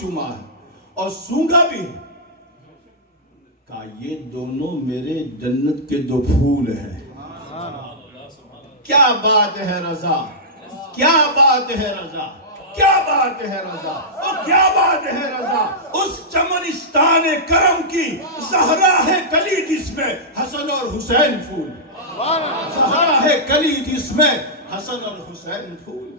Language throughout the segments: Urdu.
چوما ہے اور سونگا بھی ہے. کہا یہ دونوں میرے جنت کے دو پھول ہیں. کیا بات ہے رضا, کیا بات ہے رضا, کیا بات ہے رضا, اور کیا بات ہے رضا. اس چمنستان کرم کی زہرا ہے کلی جس میں حسن اور حسین پھول. زہرا ہے کلی جس میں حسن اور حسین پھول.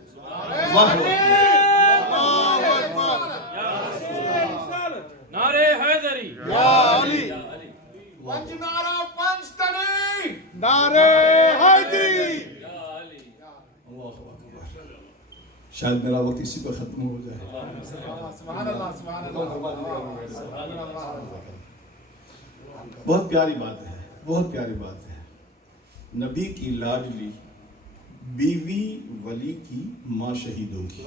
نعرے حیدری یا علی پنج نعرہ پنج تنی نعرے حیدری. شاید میرا وقت اسی پر ختم ہو جائے. سبحان اللہ سبحان اللہ. بہت پیاری بات ہے, بہت پیاری بات ہے. نبی کی لاڈلی بیوی ولی کی ماں شہیدوں کی.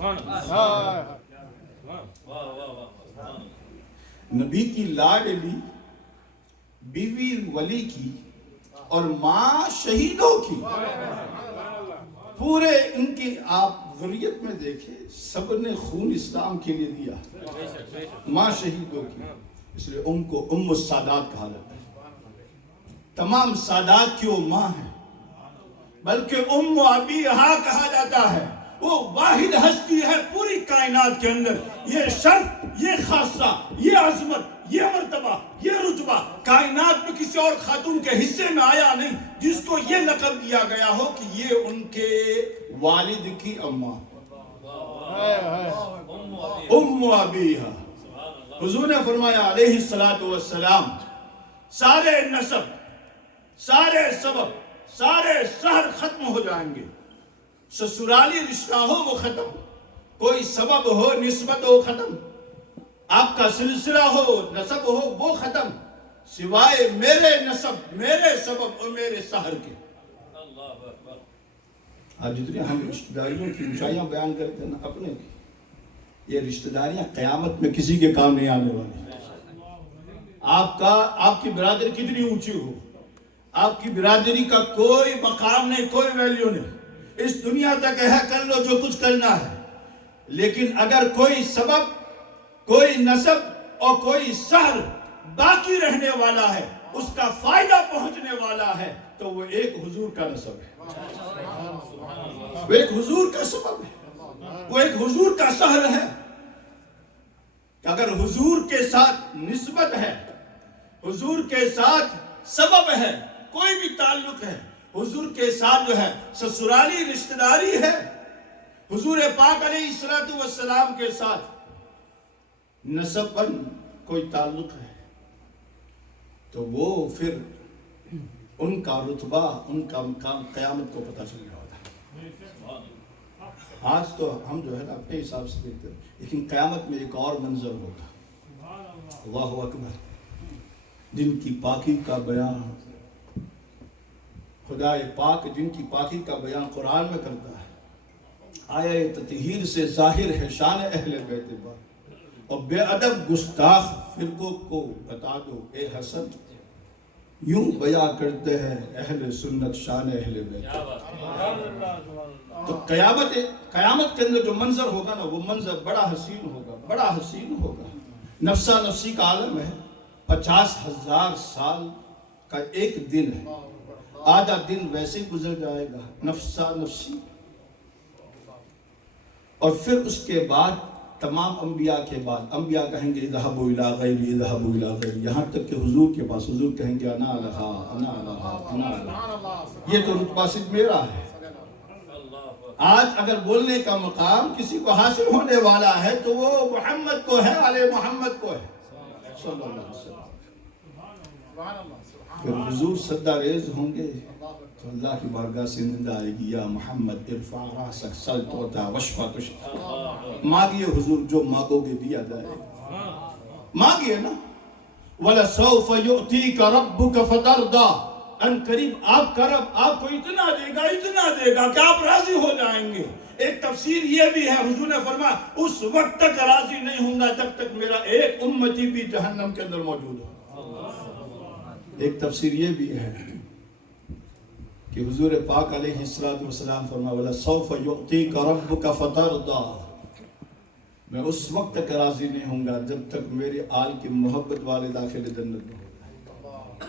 نبی کی لاڈلی بیوی ولی کی اور ماں شہیدوں کی. پورے ان کی آپ ذریت میں دیکھیں, سب نے خون اسلام کے لیے دیا. ماں شہیدوں کی, اس لیے ان کو ام السادات کہا جاتا ہے. تمام سادات کی وہ ماں ہے, بلکہ ام ابیہا کہا جاتا ہے. وہ واحد ہستی ہے پوری کائنات کے اندر. یہ شرف, یہ خاصہ, یہ عظمت, یہ مرتبہ, یہ رتبہ کائنات میں کسی اور خاتون کے حصے میں آیا نہیں جس کو یہ لقب دیا گیا ہو کہ یہ ان کے والد کی اماں. ام ابیہا. حضور نے فرمایا علیہ السلام, سارے نسب, سارے سبب, سارے سحر ختم ہو جائیں گے. سسرالی رشتہ ہو وہ ختم, کوئی سبب ہو نسبت ہو ختم, آپ کا سلسلہ ہو نسب ہو وہ ختم, سوائے میرے نسب, میرے سبب اور میرے سحر کے. آج جتنی ہم رشتہ داریوں کی اونچائیاں بیان کرتے ہیں نا اپنے کی, یہ رشتہ داریاں قیامت میں کسی کے کام نہیں آنے والی. آپ کی برادری کتنی اونچی ہو, آپ کی برادری کا کوئی مقام نہیں, کوئی ویلیو نہیں. اس دنیا تک ہے کر لو جو کچھ کرنا ہے, لیکن اگر کوئی سبب, کوئی نسب اور کوئی سحر باقی رہنے والا ہے, اس کا فائدہ پہنچنے والا ہے, تو وہ ایک حضور کا نسب ہے, وہ ایک حضور کا سبب ہے, وہ ایک حضور کا سحر ہے. کہ اگر حضور کے ساتھ نسبت ہے, حضور کے ساتھ سبب ہے, کوئی بھی تعلق ہے, حضور کے ساتھ جو ہے سسرالی رشتہ داری ہے, حضور پاک علیہ السلام کے ساتھ نسب پر کوئی تعلق ہے, تو وہ پھر ان کا رتبہ, ان کا مقام قیامت کو پتہ چل جائے گا. آج تو ہم جو ہے نا اپنے حساب سے دیکھتے ہیں, لیکن قیامت میں ایک اور منظر ہوگا. اللہ اکبر. جن کی پاکی کا بیان خدا پاک, جن کی پاکی کا بیان قرآن میں کرتا ہے. آیہ تطہیر سے ظاہر ہے شان اہل بیت پاک, اور بے ادب گستاخ فرقوں کو بتا دو اے حسن, یوں بیان کرتے ہیں اہل سنت شان اہل بیت. تو قیامت کے اندر جو منظر ہوگا نا, وہ منظر بڑا حسین ہوگا, بڑا حسین ہوگا. نفسا نفسی کا عالم ہے. 50,000 سال کا ایک دن ہے, آدھا دن ویسے گزر جائے گا نفسا نفسی. اور پھر اس کے بعد تمام انبیاء کے بعد انبیاء کہیں گے اذهبوا الى غیری, اذهبوا الى غیری, یہاں تک کہ حضور کے پاس حضور کہیں گے انا لہا, انا لہا, انا لہا. یہ تو رتبہ صرف میرا ہے. آج اگر بولنے کا مقام کسی کو حاصل ہونے والا ہے تو وہ محمد کو ہے, آل محمد کو ہے صلی اللہ علیہ وسلم. پھر حضور سجدہ ریز ہوں گے تو اللہ کی بارگاہ سے ندا آئے گی, یا محمد ارفع راسک سل توتا وشفا تشفا. مانگیے حضور, جو مانگو گے دیا جائے گا. مانگیے نا. وَلَسَوْفَ يُؤْتِيكَ رَبُّكَ فَتَرْضَى. ان قریب آپ کا رب آپ کو اتنا دے گا کہ آپ راضی ہو جائیں گے. ایک تفسیر یہ بھی ہے, حضور نے فرمایا اس وقت تک راضی نہیں ہوں گا جب تک میرا ایک امتی بھی جہنم کے اندر موجود ہو. ایک تفسیر یہ بھی ہے کہ حضور پاک علیہ السلام فرمایا وَلَسَوْفَ يُؤْتِيكَ رَبُّكَ فَتَرْضَى. میں اس وقت تک راضی نہیں ہوں گا جب تک میرے آل کی محبت والے داخل جنت میں ہوگا۔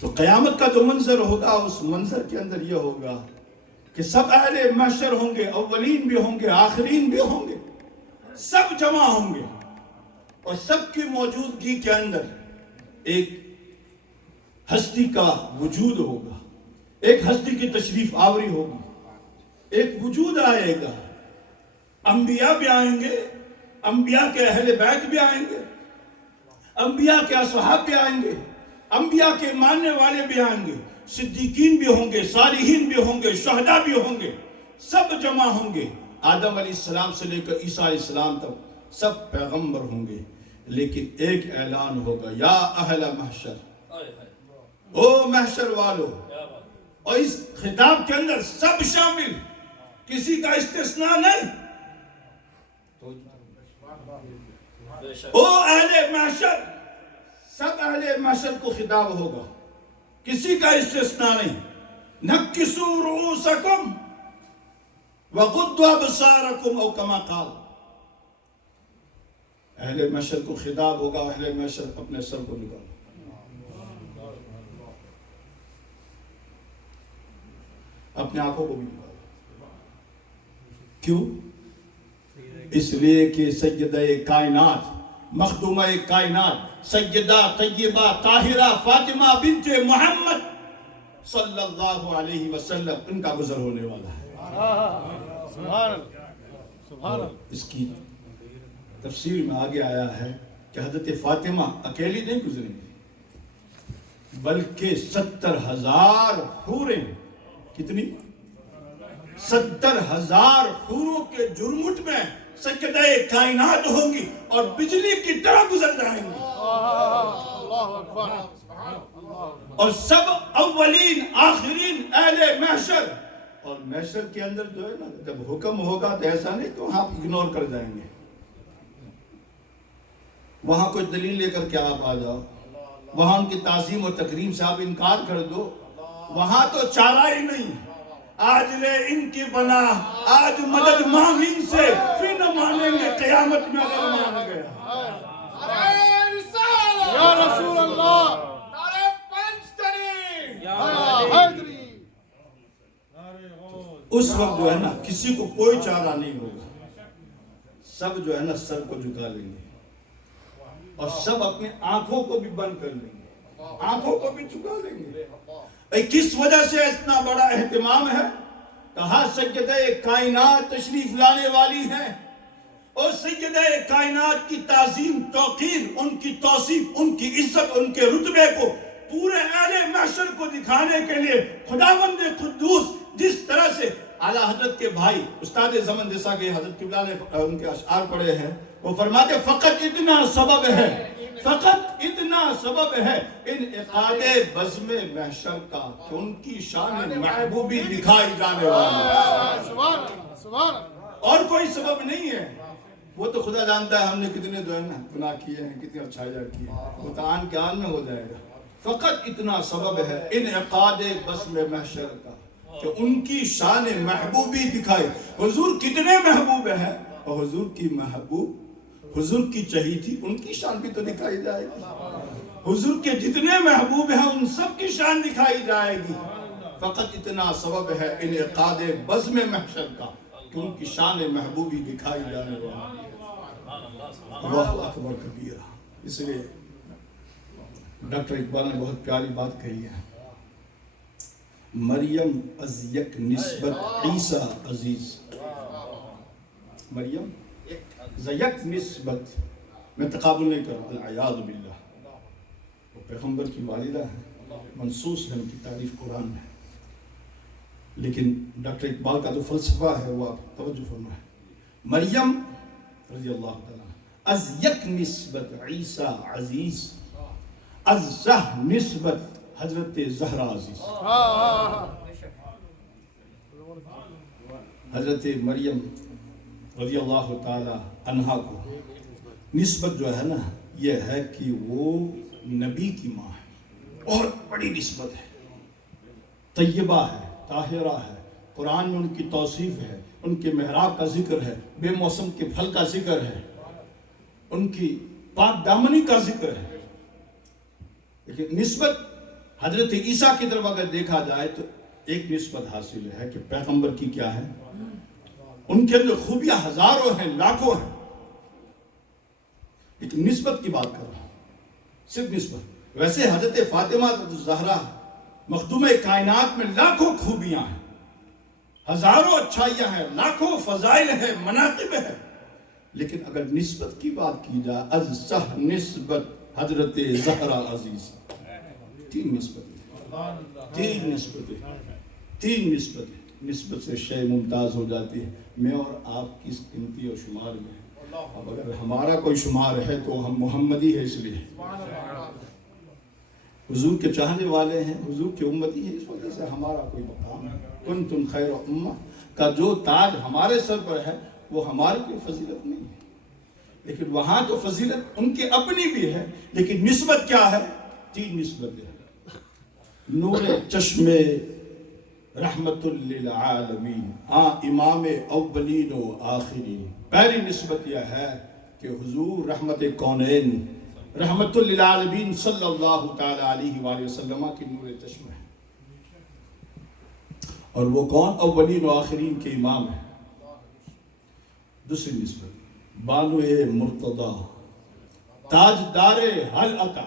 تو قیامت کا جو منظر ہوگا اس منظر کے اندر یہ ہوگا کہ سب اہل محشر ہوں گے، اولین بھی ہوں گے، آخرین بھی ہوں گے، سب جمع ہوں گے، اور سب کی موجودگی کے اندر ایک ہستی کا وجود ہوگا، ایک ہستی کی تشریف آوری ہوگی، ایک وجود آئے گا۔ انبیاء بھی آئیں گے، انبیاء کے اہل بیت بھی آئیں گے، انبیاء کے اصحاب بھی آئیں گے، انبیاء کے ماننے والے بھی آئیں گے، صدیقین بھی ہوں گے، صالحین بھی ہوں گے، شہداء بھی ہوں گے، سب جمع ہوں گے۔ آدم علیہ السلام سے لے کر عیسیٰ علیہ السلام تک سب پیغمبر ہوں گے، لیکن ایک اعلان ہوگا، یا اہل محشر، او محشر والو، اور اس خطاب کے اندر سب شامل، کسی کا استثناء نہیں۔ او اہل محشر، سب اہل محشر کو خطاب ہوگا، کسی کا استثناء نہیں۔ نکسوا رؤوسکم وغضوا ابصارکم او کما قال، اہل محشر کو خطاب ہوگا، اہل محشر اپنے سر کو جھکا لو۔ اپنے آنکھوں کو بھی جھکا لو۔ کیوں؟ اس لیے کہ سیدہ کائنات، مخدومہ کائنات، سیدہ طیبہ طاہرہ فاطمہ بنت محمد صلی اللہ علیہ وسلم، ان کا گزر ہونے والا ہے۔ اس کی تفسیر میں آگے آیا ہے کہ حضرت فاطمہ اکیلی نہیں گزریں گی، بلکہ 70,000 حوریں، کتنی؟ 70,000 حوروں کے جرمٹ میں سیدہ کائنات ہوں گی اور بجلی کی طرح گزر جائیں گی، اور سب اولین آخرین اہل محشر۔ اور محشر کے اندر جو ہے نا، جب حکم ہوگا تو ایسا نہیں کہ وہاں اگنور کر جائیں گے، وہاں کوئی دلیل لے کر کے آپ آ جاؤ، وہاں ان کی تعظیم اور تکریم سے آپ انکار کر دو، وہاں تو چارہ ہی نہیں۔ آج لے ان کی بنا، آج مدد مانگ ان سے، پھر نہ مانیں گے قیامت میں اگر مان گیا۔ یا رسول اللہ، نعرہ پنجتنی، حیدری۔ اس وقت جو ہے نا کسی کو کوئی چارہ نہیں ہوگا، سب جو ہے نا سر کو جھکا لیں گے، اور سب اپنی آنکھوں کو بھی بند کر لیں گے، آنکھوں کو بھی جھکا لیں گے۔ کس وجہ سے اتنا بڑا اہتمام ہے؟ کہا سیدہ کائنات تشریف لانے والی ہیں، اور سیدہ کائنات کی تعظیم، توقیر، ان کی توصیف، ان کی عزت، ان کے رتبے کو پورے اہل محشر کو دکھانے کے لیے خداوند قدوس جس طرح سے اعلیٰ حضرت کے بھائی استاد زمن جیسا کہ حضرت قبلہ نے ان کے اشعار پڑھے ہیں، وہ فرماتے فقط اتنا سبب ہے، فقط اتنا سبب ہے انعقاد بزم محشر کا کہ ان کی شان محبوبی دکھائی جانے والی، اور کوئی سبب نہیں ہے۔ وہ تو خدا جانتا ہے ہم نے کتنے جو ہے نا گناہ کیے ہیں، کتنے اچھائیاں کی ہیں، وہ تو آن کے آن میں ہو جائے گا۔ فقط اتنا سبب ہے انعقاد بزم محشر کا کہ ان کی شان محبوبی دکھائی۔ حضور کتنے محبوب ہیں، اور حضور کی محبوب، حضور کی چہی تھی، ان کی شان بھی تو دکھائی جائے گی۔ حضور کے جتنے محبوب ہیں ان سب کی شان دکھائی جائے گی۔ فقط اتنا سبب ہے انعقاد بزم محشر کا کہ ان کی شان محبوبی دکھائی جانے والی۔ اللہ اکبر کبیرہ۔ اس لیے ڈاکٹر اقبال نے بہت پیاری بات کہی ہے، مریم از یک نسبت عیسیٰ عزیز، مریم از یک نسبت، میں تقابل نہیں کر رہا، العیاذ باللہ، وہ پیغمبر کی والدہ ہے، منصوص ہے ان کی تعریف قرآن میں، لیکن ڈاکٹر اقبال کا جو فلسفہ ہے وہ آپ توجہ فرمائیں، مریم رضی اللہ تعالیٰ از یک نسبت عیسیٰ عزیز، از زہ نسبت حضرت زہرا عزیز۔ حضرت مریم رضی اللہ تعالی عنہا کو نسبت جو ہے نا یہ ہے کہ وہ نبی کی ماں ہے، اور بڑی نسبت ہے، طیبہ ہے، طاہرہ ہے، قرآن میں ان کی توصیف ہے، ان کے محراب کا ذکر ہے، بے موسم کے پھل کا ذکر ہے، ان کی پاک دامنی کا ذکر ہے. لیکن نسبت حضرت عیسیٰ کی طرف اگر دیکھا جائے تو ایک نسبت حاصل ہے کہ پیغمبر کی کیا ہے، ان کے اندر خوبیاں ہزاروں ہیں، لاکھوں ہیں. لیکن نسبت کی بات کر رہا ہوں، صرف نسبت. ویسے حضرت فاطمہ الزہرا مخدوم کائنات میں لاکھوں خوبیاں ہیں، ہزاروں اچھائیاں ہیں، لاکھوں فضائل ہیں، مناقب ہیں. لیکن اگر نسبت کی بات کی جائے، از سہ نسبت حضرت زہرا عزیز، تین نسبتیں. نسبت سے شے ممتاز ہو جاتی ہے. میں اور آپ کی گنتی اور شمار میں ہیں. اب اگر ہمارا کوئی شمار ہے تو ہم محمدی ہے، اس لیے حضور کے چاہنے والے ہیں، حضور کے امتی ہیں، اس وجہ سے ہمارا کوئی مقام ہے. کنتم خیر امہ کا جو تاج ہمارے سر پر ہے وہ ہماری کوئی فضیلت نہیں ہے، لیکن وہاں تو فضیلت ان کے اپنی بھی ہے. لیکن نسبت کیا ہے؟ تین نسبتیں. نور چشم رحمت للعالمین، امام اولین و آخرین. پہلی نسبت یہ ہے کہ حضور رحمت کونین، رحمت للعالمین صلی اللہ تعالی علیہ وآلہ وسلم کی نور چشم ہے. اور وہ کون؟ اولین و آخرین کے امام ہیں. دوسری نسبت بانو مرتضی، تاجدار حل عطا.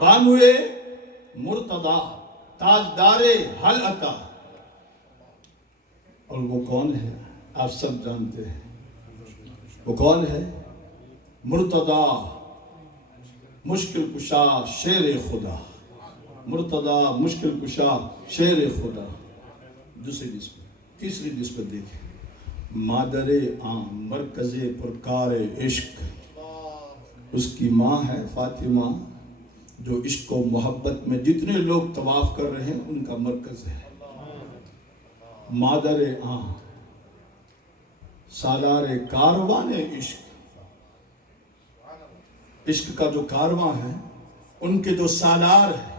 بانو مرتضی، تاجدار حل عطا. اور وہ کون ہے؟ آپ سب جانتے ہیں وہ کون ہے؟ مرتضی، مشکل کشا شیر خدا. مرتضی مشکل کشا شیر خدا. دوسری نسبت. تیسری نسبت دیکھیں، مادر عام، مرکز پرکار عشق. اس کی ماں ہے فاطمہ، جو عشق و محبت میں جتنے لوگ طواف کر رہے ہیں ان کا مرکز ہے. مادر عام، سالار کاروان عشق. عشق کا جو کارواں ہے، ان کے جو سالار ہے،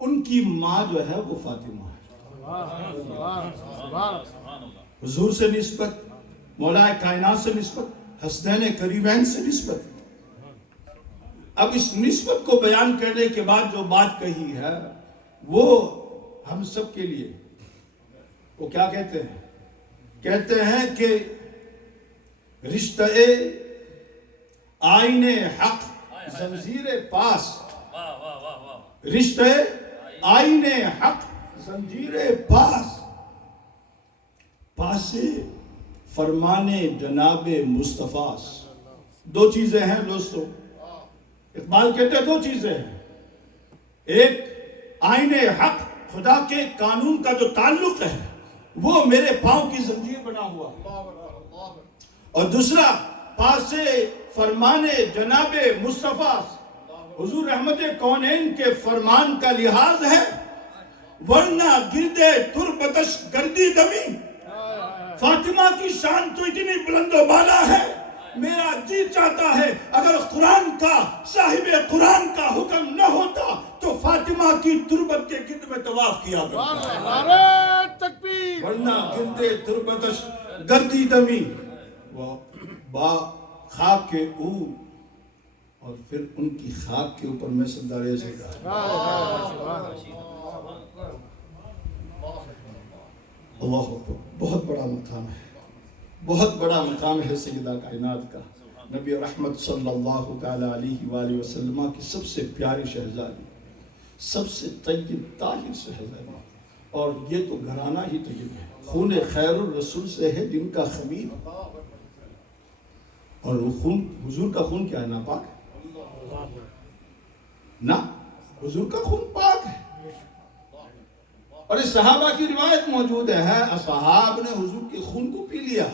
ان کی ماں جو ہے وہ فاطمہ ہے. حضور سے نسبت، مولا کائنات سے نسبت، حسنین کریمین سے نسبت. اب اس نسبت کو بیان کرنے کے بعد جو بات کہی ہے وہ ہم سب کے لیے، وہ کیا کہتے ہیں؟ کہتے ہیں کہ رشتہ آئین حق زنجیر پاس. رشتہ آئین حق زنجیر پاس. پاس فرمان جناب مصطفیٰ. دو چیزیں ہیں دوستو، اقبال کہتے ہیں دو چیزیں ہیں. ایک آئین حق، خدا کے قانون کا جو تعلق ہے وہ میرے پاؤں کی زنجیر بنا ہوا، اور دوسرا پاس فرمان جناب مصطفیٰ حضور رحمت کونین کے فرمان کا لحاظ ہے، ورنہ گردے تربتش گردی دمی. فاطمہ کی شان تو اتنی بلند و بالا ہے، میرا جی چاہتا ہے اگر قرآن کا، صاحب قرآن کا حکم نہ ہوتا تو فاطمہ کی تربت کے گرد میں طواف کیا کرتا. نعرہ تکبیر. ورنہ گردے تربتش گردی دمی. وہ با خاک کے او، اور پھر ان کی خاک کے اوپر میں سردار سے کہا اللہ اکبر. بہت بڑا مقام ہے، بہت بڑا مقام ہے سیدہ کائنات کا. نبی رحمت صلی اللہ تعالی علیہ وآلہ وسلم کی سب سے پیاری شہزادی، سب سے طیب طاہر شہزادی. اور یہ تو گھرانہ ہی طیب ہے، خون خیر الرسول سے ہے جن کا خمیر. اور وہ خون، حضور کا خون کیا ہے؟ ناپاک ہے نا؟ حضور کا خون پاک ہے. اور اس صحابہ کی روایت موجود ہے، اصحاب نے حضور کے خون کو پی لیا.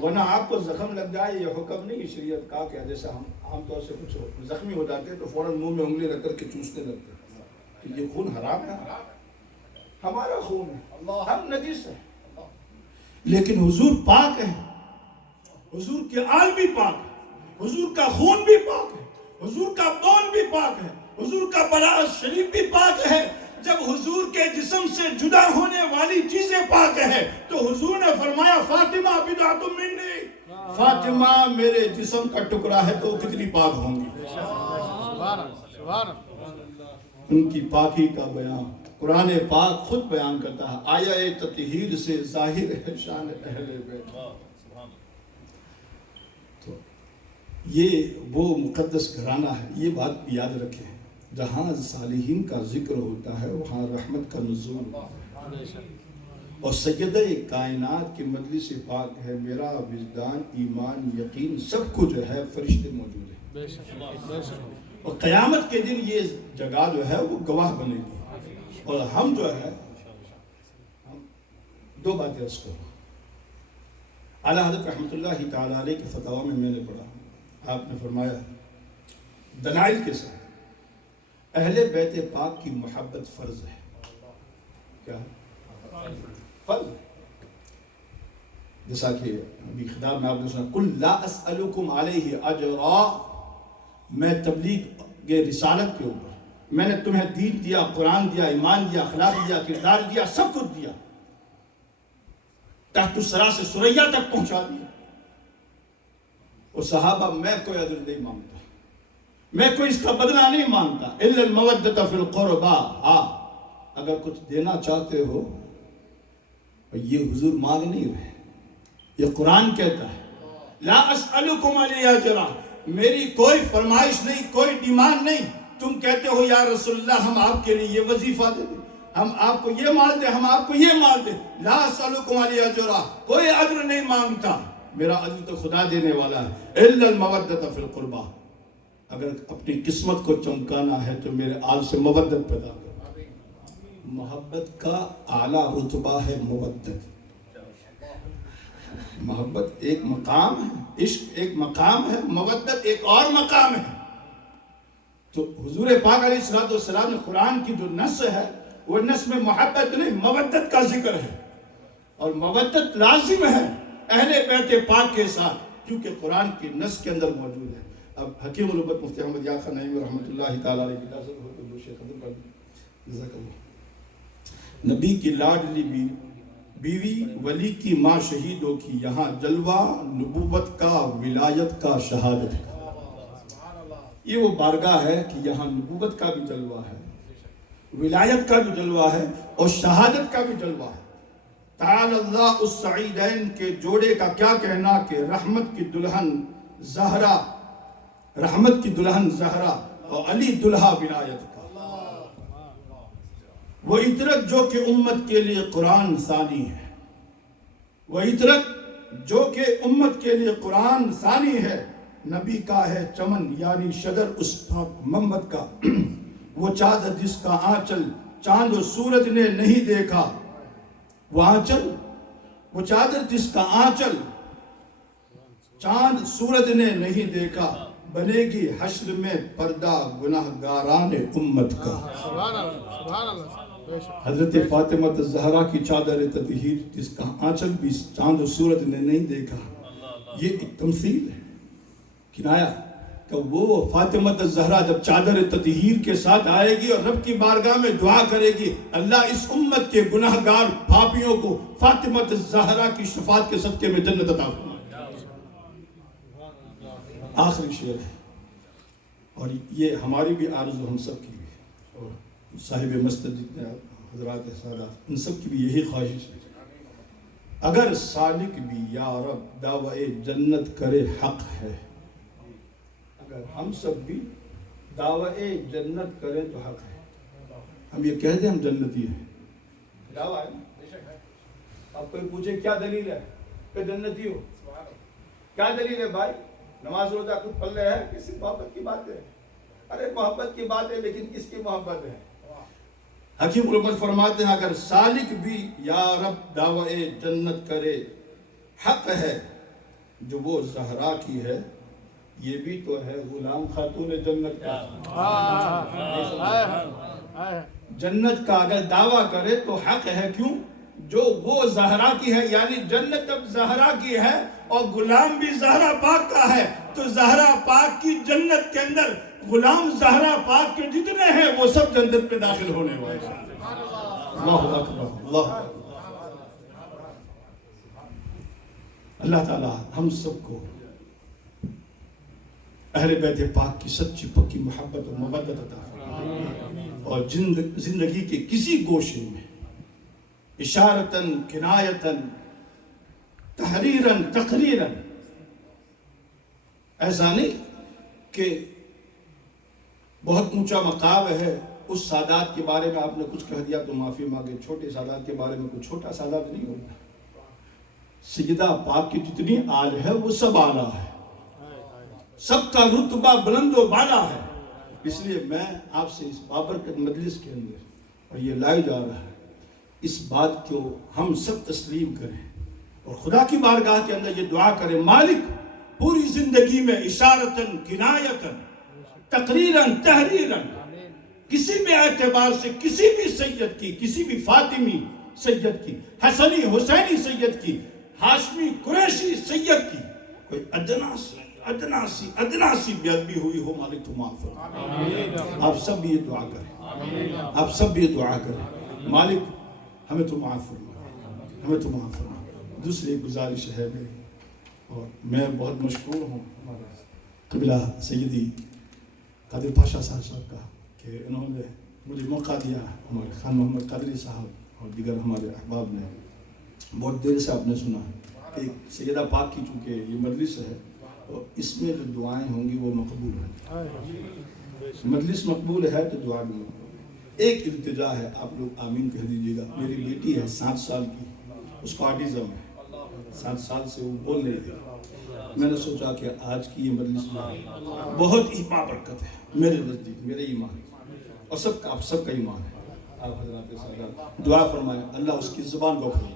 ورنہ آپ کو زخم لگ جائے یہ حکم نہیں شریعت کا کہ جیسے ہم عام طور سے کچھ زخمی ہو جاتے ہیں تو فوراً منہ میں انگلی رکھ کر کے چوسنے لگتے ہیں کہ یہ خون حرام ہے. ہمارا خون ہے، ہم نجس ہیں، لیکن حضور پاک ہے. حضور کے آل بھی پاک ہے، حضور کا خون بھی پاک ہے، حضور کا بول بھی پاک ہے، حضور کا براءت شریف بھی پاک ہے. جب حضور کے جسم سے جدا ہونے والی چیزیں پاک ہے تو حضور نے فرمایا فاطمہ بدعۃ منی، فاطمہ میرے جسم کا ٹکڑا ہے تو وہ کتنی پاک ہوں گی۔ سبحان اللہ، سبحان اللہ۔ ان کی پاکی کا بیان قرآن پاک خود بیان کرتا ہے، آیہ تطہیر سے ظاہر ہے شان اہل بیت۔ تو یہ وہ مقدس گھرانہ ہے، یہ بات یاد رکھیں، جہاں صالحین کا ذکر ہوتا ہے وہاں رحمت کا نزول ہوتا ہے۔ اور سیدہ کائنات کی مجلس پاک ہے، میرا وجدان، ایمان، یقین سب کچھ جو ہے فرشتے موجود ہیں۔ بے شک، بے شک۔ اور قیامت کے دن یہ جگہ جو ہے وہ گواہ بنے گی۔ اور ہم جو ہے دو باتیں اس کو اعلیٰ حضرت رحمۃ اللہ تعالیٰ علیہ کے فتاویٰ میں نے پڑھا، آپ نے فرمایا دلائل کے ساتھ اہل بیت پاک کی محبت فرض ہے۔ کیا فرض؟ جیسا کہ ابھی خطاب میں آپ نے سنا قل لا اسألکم علیہ اجرا، میں تبلیغ کے رسالت کے اوپر میں نے تمہیں دین دیا، قرآن دیا، ایمان دیا، اخلاق دیا، کردار دیا، سب کچھ دیا، تحت الثری سے ثریا تک پہنچا دیا۔ اور صحابہ میں کوئی اجر نہیں مانگتا، میں کوئی اس کا بدلہ نہیں مانگتا، الا المودۃ فی القربى۔ ہاں اگر کچھ دینا چاہتے ہو، یہ حضور مانگ نہیں رہے، یہ قرآن کہتا ہے لا اسألکم علیہ اجرا، میری کوئی فرمائش نہیں، کوئی ڈیمانڈ نہیں۔ تم کہتے ہو یا رسول اللہ ہم آپ کے لیے یہ وظیفہ دے دیں، ہم آپ کو یہ مال دیں، ہم آپ کو یہ مال دیں، لا اسألکم علیہ اجرا، کوئی اجر نہیں مانگتا، میرا اجر تو خدا دینے والا ہے، الا المودۃ فی القربى، اگر اپنی قسمت کو چمکانا ہے تو میرے آل سے مودت پیدا کرو۔ محبت کا اعلیٰ رتبہ ہے مودت۔ محبت ایک مقام ہے، عشق ایک مقام ہے، مودت ایک اور مقام ہے۔ تو حضور پاک علیہ السلام نے قرآن کی جو نص ہے وہ نص میں محبت نہیں مودت کا ذکر ہے، اور مودت لازم ہے اہل بیت پاک کے ساتھ، کیونکہ قرآن کی نص کے اندر موجود ہے۔ اب حکیم الامت مفتی احمد یار خان نعیمی رحمۃ اللہ تعالیٰ علیہ کی اجازت ہو تو دو شیخ ختم کر دیں۔ جزاک اللہ۔ نبی کی لاڈلی بیوی ولی کی ماں شہیدوں کی یہاں جلوہ، نبوت کا، ولایت کا، شہادت کا۔ یہ وہ بارگاہ ہے کہ یہاں نبوت کا بھی جلوہ ہے، ولایت کا بھی جلوہ ہے، اور شہادت کا بھی جلوہ ہے۔ تعالی اللہ السعیدین کے جوڑے کا کیا کہنا کہ رحمت کی دلہن زہرا، رحمت کی دلہن زہرا اور علی دلہا ولایت کا۔ وہ عطرت جو کہ امت کے لیے قرآن ثانی ہے، وہ عطرت جو کہ امت کے لیے قرآن ثانی ہے، نبی کا ہے چمن یعنی شجر اس محمد کا، وہ چادر جس کا آنچل چاند و سورج نے نہیں دیکھا، وہ آنچل، وہ چادر جس کا آنچل چاند سورج نے نہیں دیکھا، بنے گی حشر میں پردہ گناہگاران امت کا۔ سبحان اللہ، سبحان اللہ، بے شک۔ حضرت فاطمہ الزہرا کی چادر تطہیر جس کا آنچل بھی چاند و سورج نے نہیں دیکھا، یہ ایک تمثیل ہے، کنایا کہ وہ فاطمہ الزہرا جب چادر تطہیر کے ساتھ آئے گی اور رب کی بارگاہ میں دعا کرے گی، اللہ اس امت کے گناہگار پاپیوں کو فاطمہ الزہرا کی شفاعت کے صدقے میں جنت عطا فرمائے۔ آخری شعر ہے، اور یہ ہماری بھی آرزو، ہم سب کی بھی، اور صاحب مسجد جتنے حضرات سادات ان سب کی بھی یہی خواہش ہے، اگر سالک بھی یا رب دعوی جنت کرے حق ہے، اگر ہم سب بھی دعوی جنت کریں تو حق ہے۔ ہم یہ کہہ دیں ہم جنتی ہیں، دعویٰ ہے نا۔ اب کوئی پوچھے کیا دلیل ہے کہ جنتی ہو، کیا دلیل ہے بھائی؟ نماز روزہ کچھ پڑھ رہے ہیں، کس محبت کی بات ہے؟ ارے محبت کی بات ہے، لیکن کس کی محبت ہے؟ حکیم الامت فرماتے ہیں اگر سالک بھی یا رب دعوی جنت کرے حق ہے، جو وہ زہرا کی ہے یہ بھی تو ہے غلام خاتون جنت کا۔ جنت کا اگر دعویٰ کرے تو حق ہے، کیوں؟ جو وہ زہرا کی ہے، یعنی جنت اب زہرا کی ہے اور غلام بھی زہرا پاک کا ہے، تو زہرا پاک کی جنت کے اندر غلام زہرا پاک کے جتنے ہیں وہ سب جنت میں داخل ہونے والے ہیں۔ اللہ اکبر، اللہ اکبر۔ اللہ تعالیٰ ہم سب کو اہل بیت پاک کی سچی پکی محبت و مودت عطا فرمائے، اور زندگی کے کسی گوشے میں اشارتاً، کنایتاً، تحریراً، تقریراً ایسا نہیں کہ بہت اونچا مقام ہے، اس سادات کے بارے میں آپ نے کچھ کہہ دیا تو معافی مانگے، چھوٹے سادات کے بارے میں کوئی چھوٹا سادات نہیں ہوگا۔ سیدہ پاک کی جتنی آل ہے وہ سب اعلیٰ ہے، سب کا رتبہ بلند و بالا ہے۔ اس لیے میں آپ سے اس بابرکت مجلس کے اندر، اور یہ لایا جا رہا ہے، اس بات کو ہم سب تسلیم کریں اور خدا کی بارگاہ کے اندر یہ دعا کریں، مالک پوری زندگی میں اشارتاً، کنایتاً، تقریراً، تحریراً، کسی بھی اعتبار سے کسی بھی سید کی، کسی بھی فاطمی سید کی، حسنی حسینی سید کی، ہاشمی قریشی سید کی کوئی ادنا سی بے ادبی ہوئی ہو، مالک تو معاف فرما۔ آپ سب بھی یہ دعا کریں، آپ سب بھی یہ دعا کریں، مالک ہمیں تو معاف فرما، ہمیں تو معاف فرما۔ دوسری گزارش ہے میری، اور میں بہت مشکور ہوں ہمارے قبلہ سیدی قادر پاشا صاحب کا کہ انہوں نے مجھے موقع دیا، ہمارے خان محمد قادری صاحب اور دیگر ہمارے احباب نے بہت دیر سے آپ نے سنا ہے کہ سیدہ پاک کی چونکہ یہ مجلس ہے، اور اس میں جو دعائیں ہوں گی وہ مقبول ہیں، مجلس مقبول ہے تو دعا بھی مقبول۔ ایک التجا ہے، آپ لوگ آمین کہہ دیجیے گا۔ میری بیٹی ہے 7 سال کی، اس کو آٹزم ہے، 7 سال سے وہ بول نہیں رہی۔ میں نے سوچا کہ آج کی یہ مجلس بہت ہی بابرکت ہے میرے نزدیک، میرے ایمان اور سب کا، آپ سب کا ایمان ہے۔ آپ حضرات سادات دعا فرمائیں، اللہ اس کی زبان کو کھولے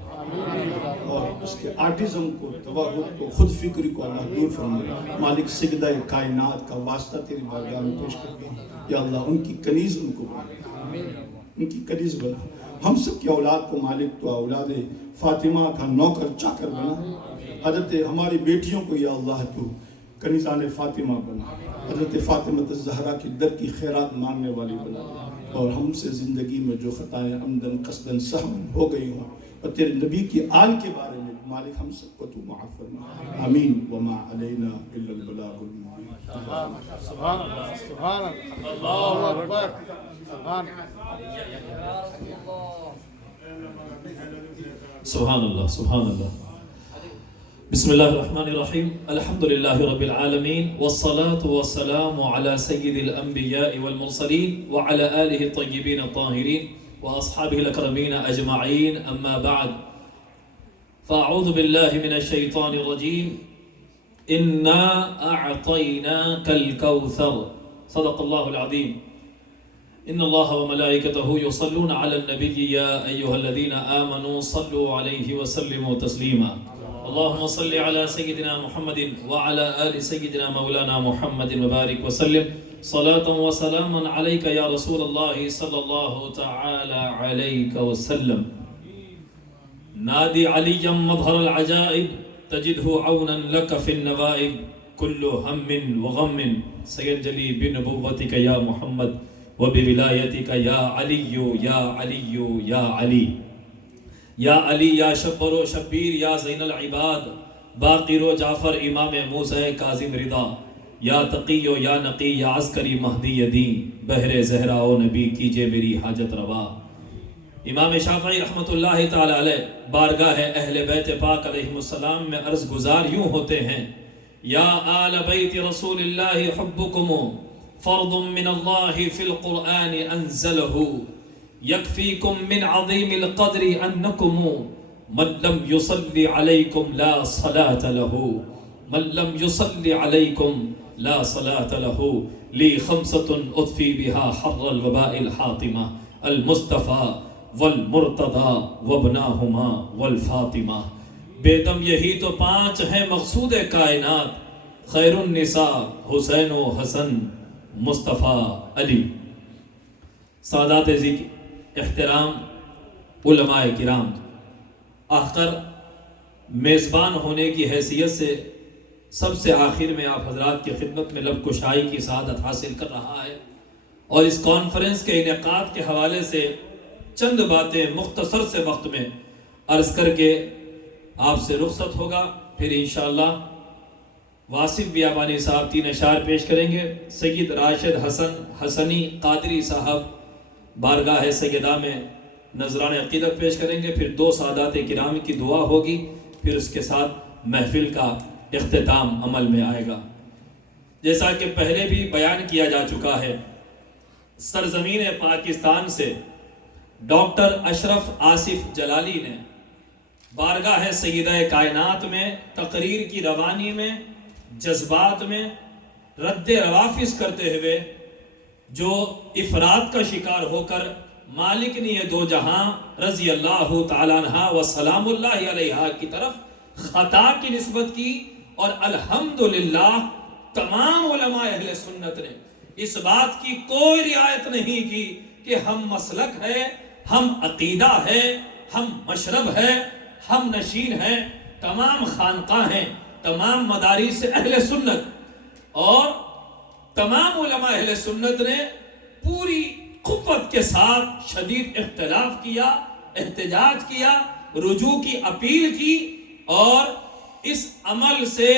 اور اس کے آٹزم کو، توہم کو، خود فکری کو اللہ دور فرمائے۔ مالک سجدہ کائنات کا واسطہ تیری بارگاہ میں پیش کرتا ہوں، یا اللہ ان کی کنیز ان کو بنا، ان کی کنیز بنا۔ ہم سب کی اولاد کو مالک تو اولاد فاطمہ کا نوکر چاکر بنا، حضرت ہماری بیٹیوں کو یا اللہ تو کنیزان فاطمہ بنا، حضرت فاطمہ الزہرا کی در کی خیرات مانگنے والی بنا، اور ہم سے زندگی میں جو خطائیں عمدن قصدن سہون ہو گئی ہوں، اور تیرے نبی کی آل کے بارے میں مالک ہم سب کو تو معاف فرما، آمین۔ وما علینا الا البلاغ المبین۔ سبحان اللہ، سبحان اللہ، اللہ اکبر، سبحان سبحان اللہ، سبحان اللہ۔ بسم اللہ الرحمن الرحیم، الحمدللہ رب العالمین، والصلاة والسلام على سید الانبیاء والمرسلین وعلى آلہ الطیبین الطاہرین واصحابہ الاکرمین اجمعین، اما بعد فاعوذ باللہ من الشیطان الرجیم، انا اعطیناک الکوثر، صدق اللہ العظیم۔ ان اللہ وملائکته یصلون علی النبی یا ایہا الذین آمنوا صلوا علیہ وسلموا تسلیما۔ اللهم صل على سيدنا محمد وعلى آل سيدنا مولانا محمد وبارك وسلم صلاة وسلاما عليك يا رسول الله صلى الله تعالى عليك وسلم۔ نادي عليا مظهر العجائب تجده عونا لك في النوائب، كل هم وغم سينجلي بنبوتك يا محمد وبولايتك يا علي يا علي يا علي، یا علی یا شبر و شبیر یا زین العباد، باقر و جعفر امام موسیٰ کاظم رضا، یا تقی و یا نقی یا عسکری مہدی دین، بہر زہرا و نبی کیجئے میری حاجت روا۔ امام شافعی رحمۃ اللہ تعالی علیہ بارگاہ اہل بیت پاک علیہ السلام میں عرض گزار یوں ہوتے ہیں، یا آل بیت رسول اللہ حبکم فرض من اللہ فی القرآن انزلہ، یکفیکم من عظیم القدر انکم من لم یصلی علیکم لا صلاة له، من لم یصلی علیکم لا صلاة له، لی خمسة اطفی بها حر الوباء الحاطمہ، المصطفى والمرتضی وابناہما والفاطمہ۔ بے دم یہی تو 5 ہیں مقصود کائنات، خیر النساء حسین و حسن مصطفیٰ علی۔ سادات ذکر احترام علماء کرام، آخر میزبان ہونے کی حیثیت سے سب سے آخر میں آپ حضرات کی خدمت میں لب کشائی کی سعادت حاصل کر رہا ہے، اور اس کانفرنس کے انعقاد کے حوالے سے چند باتیں مختصر سے وقت میں عرض کر کے آپ سے رخصت ہوگا، پھر انشاءاللہ واصف بیابانی صاحب 3 اشعار پیش کریں گے۔ سید راشد حسن حسنی قادری صاحب بارگاہ سیدہ میں نذران عقیدت پیش کریں گے، پھر 2 سادات کرام کی دعا ہوگی، پھر اس کے ساتھ محفل کا اختتام عمل میں آئے گا۔ جیسا کہ پہلے بھی بیان کیا جا چکا ہے، سرزمین پاکستان سے ڈاکٹر اشرف آصف جلالی نے بارگاہ سیدہ کائنات میں تقریر کی روانی میں جذبات میں رد روافظ کرتے ہوئے جو افراد کا شکار ہو کر مالک نے یہ 2 جہاں رضی اللہ تعالیٰ عنہ و سلام اللہ علیہ کی طرف خطا کی نسبت کی، اور الحمدللہ تمام علماء اہل سنت نے اس بات کی کوئی رعایت نہیں کی کہ ہم مسلک ہے، ہم عقیدہ ہے، ہم مشرب ہے، ہم نشین ہیں، تمام خانقاہ ہیں، تمام مدارس اہل سنت اور تمام علماء اہل سنت نے پوری قوت کے ساتھ شدید اختلاف کیا، احتجاج کیا، رجوع کی اپیل کی، اور اس عمل سے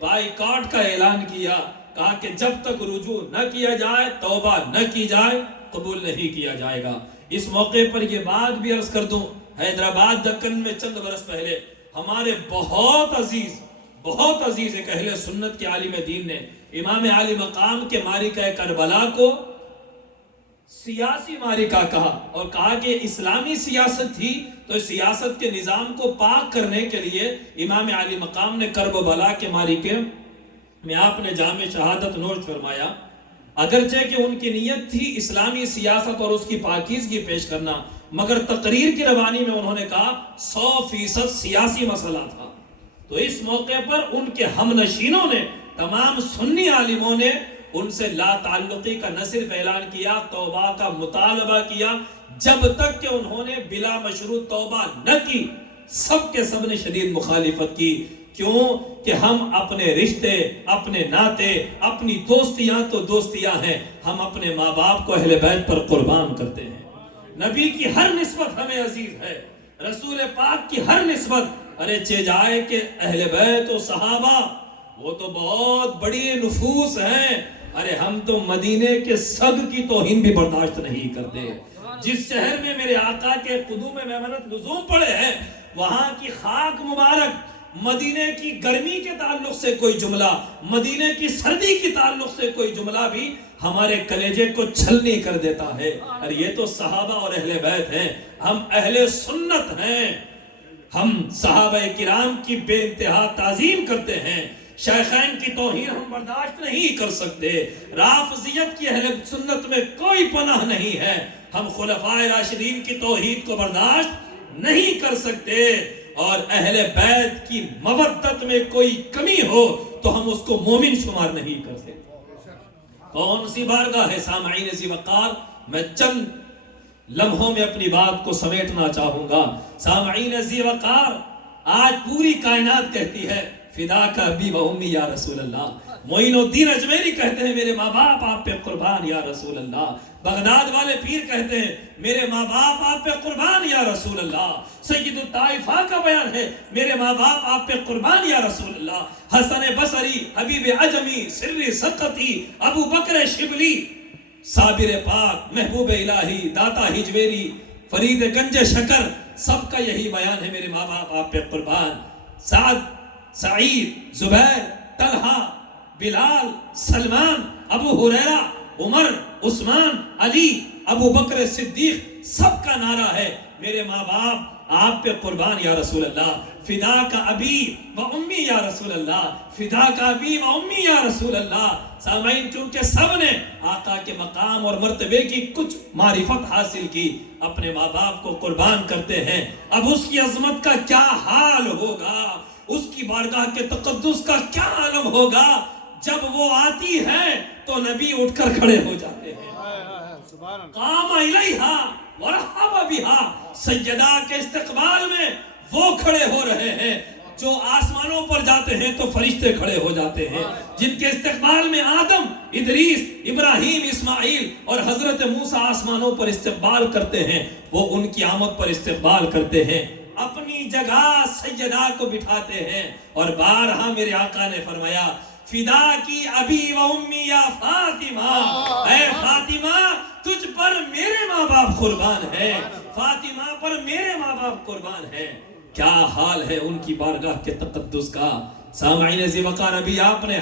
بائیکاٹ کا اعلان کیا، کہا کہ جب تک رجوع نہ کیا جائے، توبہ نہ کی جائے، قبول نہیں کیا جائے گا۔ اس موقع پر یہ بات بھی عرض کر دوں، حیدرآباد دکن میں چند برس پہلے ہمارے بہت عزیز ایک اہل سنت کے عالم دین نے امام عالی مقام کے معرکہ کربلا کو سیاسی معرکہ کہا، اور کہا کہ اسلامی سیاست تھی، تو اس سیاست کے نظام کو پاک کرنے کے لیے امام عالی مقام نے کربلا کے معرکے میں آپ نے جام شہادت نوش فرمایا۔ اگرچہ کہ ان کی نیت تھی اسلامی سیاست اور اس کی پاکیزگی پیش کرنا، مگر تقریر کی روانی میں انہوں نے کہا 100% سیاسی مسئلہ تھا۔ تو اس موقع پر ان کے ہم نشینوں نے، تمام سنی عالموں نے ان سے لا تعلقی کا نہ صرف اعلان کیا، توبہ کا مطالبہ کیا، جب تک کہ انہوں نے بلا مشروط توبہ نہ کی، سب کے سب نے شدید مخالفت کی۔ کیوں کہ ہم اپنے رشتے، اپنے ناتے، اپنی دوستیاں تو دوستیاں ہیں، ہم اپنے ماں باپ کو اہل بیت پر قربان کرتے ہیں۔ نبی کی ہر نسبت ہمیں عزیز ہے، رسول پاک کی ہر نسبت، ارے چے جائے کہ اہل بیت و صحابہ وہ تو بہت بڑی نفوس ہیں، ارے ہم تو مدینے کے صد کی توہین بھی برداشت نہیں کرتے۔ جس شہر میں میرے آقا کے قدوم میمنت لزوم پڑے ہیں، وہاں کی خاک مبارک، مدینے کی گرمی کے تعلق سے کوئی جملہ، مدینے کی سردی کی تعلق سے کوئی جملہ بھی ہمارے کلیجے کو چھلنی کر دیتا ہے۔ اور یہ تو صحابہ اور اہل بیت ہیں، ہم اہل سنت ہیں، ہم صحابہ کرام کی بے انتہا تعظیم کرتے ہیں، شیخین کی توہین ہم برداشت نہیں کر سکتے، رافضیت کی اہل سنت میں کوئی پناہ نہیں ہے، ہم خلفائے راشدین کی توہین کو برداشت نہیں کر سکتے، اور اہل بیت کی مودت میں کوئی کمی ہو تو ہم اس کو مومن شمار نہیں کرتے۔ کون سی بارگاہ ہے سامعین ذی وقار، میں چند لمحوں میں اپنی بات کو سمیٹنا چاہوں گا۔ سامعین ذی وقار، آج پوری کائنات کہتی ہے فداک ابی و امی یا رسول اللہ۔ معین الدین اجمیری کہتے ہیں میرے ماں باپ آپ پہ قربان یا رسول اللہ۔ بغداد والے پیر کہتے ہیں میرے ماں باپ آپ پہ قربان یا رسول اللہ۔ سید الطائفہ کا بیان ہے میرے ماں باپ آپ پہ قربان یا رسول اللہ۔ حسن بصری، حبیب عجمی، سر سقطی، ابو بکر شبلی، صابر پاک، محبوب الہی، داتا ہجویری، فرید گنج شکر، سب کا یہی بیان ہے میرے ماں باپ آپ پہ قربان۔ سعد، سعید، زبیر، طلحہ، بلال، سلمان، ابو ہریرہ، عمر، عثمان، علی، ابو بکر صدیق، سب کا نعرہ ہے میرے ماں باپ آپ پہ قربان یا رسول اللہ۔ فدا کا ابی و امی یا رسول اللہ، فدا کا ابی و امی یا رسول اللہ۔ سامعین، کیونکہ سب نے آقا کے مقام اور مرتبے کی کچھ معرفت حاصل کی، اپنے ماں باپ کو قربان کرتے ہیں۔ اب اس کی عظمت کا کیا حال ہوگا، اس کی بارگاہ کے تقدس کا کیا عالم ہوگا، جب وہ آتی ہے تو نبی اٹھ کر کھڑے ہو جاتے ہیں۔ قام الیہا ورحب بہا، سیدہ کے استقبال میں وہ کھڑے ہو رہے ہیں، جو آسمانوں پر جاتے ہیں تو فرشتے کھڑے ہو جاتے ہیں، جن کے استقبال میں آدم، ادریس، ابراہیم، اسماعیل اور حضرت موسیٰ آسمانوں پر استقبال کرتے ہیں، وہ ان کی آمد پر استقبال کرتے ہیں، اپنی جگہ سیدہ کو بٹھاتے ہیں، اور بارہا میرے آقا نے فرمایا فدا کی ابی و امی یا فاطمہ، اے فاطمہ تجھ پر میرے ماں باپ قربان ہے، فاطمہ پر میرے ماں باپ قربان ہے۔ کیا حال ہے ان کی بارگاہ کے تقدس کا۔ سامعین ذی وقار، ابھی آپ نے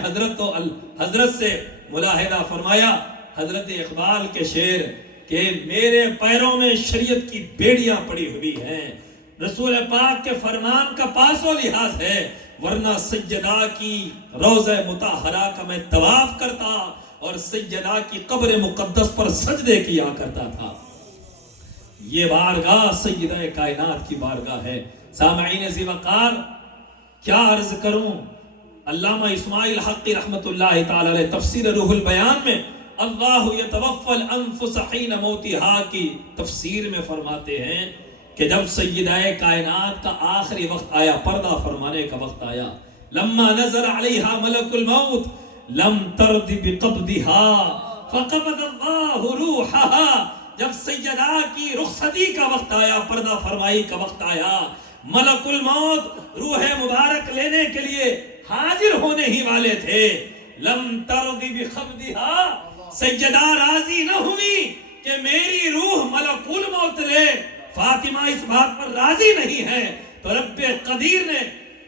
حضرت سے ملاحظہ فرمایا، حضرت اقبال کے شعر کہ میرے پیروں میں شریعت کی بیڑیاں پڑی ہوئی ہیں، رسول پاک کے فرمان کا پاس و لحاظ ہے، ورنہ سیدہ کی روضہ مطہرہ کا میں طواف کرتا اور سیدہ کی قبر مقدس پر سجدے کیا کرتا تھا۔ یہ بارگاہ سیدہ کائنات کی بارگاہ ہے۔ سامعین ذی وقار، کیا عرض کروں، علامہ اسماعیل حقی رحمت اللہ تعالی علیہ تفسیر روح البیان میں اللہ یتوفی الانفس حین موتہا کی تفسیر میں فرماتے ہیں کہ جب سیدہ کائنات کا آخری وقت آیا، پردہ فرمانے کا وقت آیا، لما نظر علیہا ملک الموت لم ترد بقبضها فقبض اللہ روحہا، جب سیدہ کی رخصتی کا وقت آیا، پردہ فرمائی کا وقت آیا، ملک الموت روح مبارک لینے کے لیے حاضر ہونے ہی والے تھے، لم ترد بقبضها، سیدہ راضی نہ ہوئی کہ میری روح ملک الموت لے، فاطمہ اس بات پر راضی نہیں ہے، تو رب قدیر نے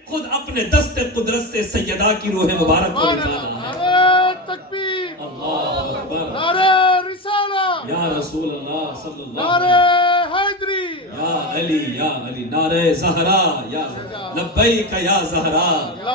خود اپنے دست قدرت سے سیدہ کی روح مبارک کو نکالا ہے۔ نعرہ تکبیر، اللہ اکبر، نعرہ رسالہ، یا رسول اللہ صلی اللہ نعرہ علیہ حیدری، یا علی، نعرہ زہرا، یا لبیک یا زہرا،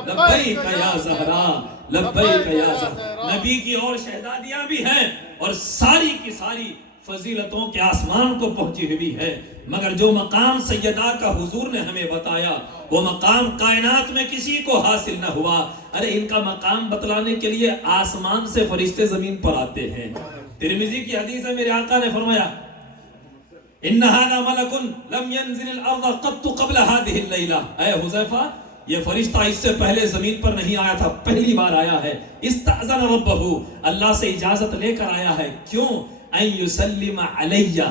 لبیک یا زہرا، لبیک یا زہرا۔ نبی کی اور شہزادیاں بھی ہیں اور ساری کی ساری فضیلتوں کے آسمان کو پہنچی ہوئی ہے، مگر جو مقام سیدہ کا حضور نے ہمیں بتایا وہ مقام کائنات میں کسی کو حاصل نہ ہوا۔ ارے ان کا مقام بتلانے کے لیے آسمان سے فرشتے زمین پر آتے ہیں۔ ترمذی کی حدیث ہے، میرے آقا نے فرمایا ان ھذا ملک لم ينزل الارض قط قبل هذه الليلہ، اے حذیفہ یہ فرشتہ اس سے پہلے زمین پر نہیں آیا تھا، پہلی بار آیا ہے۔ استأذن ربہ، اللہ سے اجازت لے کر آیا ہے، کیوں؟ ان یسلم علیہ،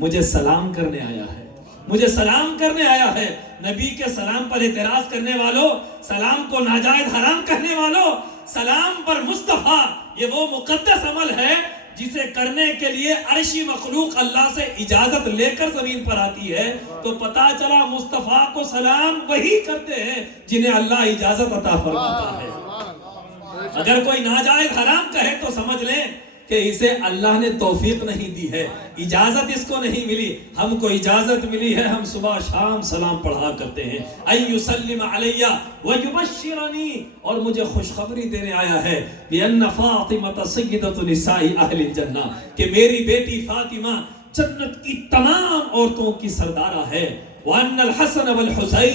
مجھے سلام کرنے آیا ہے، مجھے سلام کرنے آیا ہے۔ نبی کے سلام پر اعتراض کرنے والوں، سلام کو ناجائز حرام کہنے والوں، سلام پر مصطفیٰ، یہ وہ مقدس عمل ہے جسے کرنے کے لیے عرشی مخلوق اللہ سے اجازت لے کر زمین پر آتی ہے، تو پتا چلا مصطفیٰ کو سلام وہی کرتے ہیں جنہیں اللہ اجازت عطا فرماتا ہے۔ اگر کوئی ناجائز حرام کہے تو سمجھ لیں کہ اسے اللہ نے توفیق نہیں دی ہے، اجازت اس کو نہیں ملی، ہم کو اجازت ملی ہے، ہم صبح شام سلام پڑھا کرتے ہیں۔ ان یسلم علیہ ویبشرنی، اور مجھے خوشخبری دینے آیا ہے بان فاطمہ سیدۃ نساء اہل الجنہ، کہ میری بیٹی فاطمہ جنت کی تمام عورتوں کی سردارہ ہے۔ وان الحسن والحسین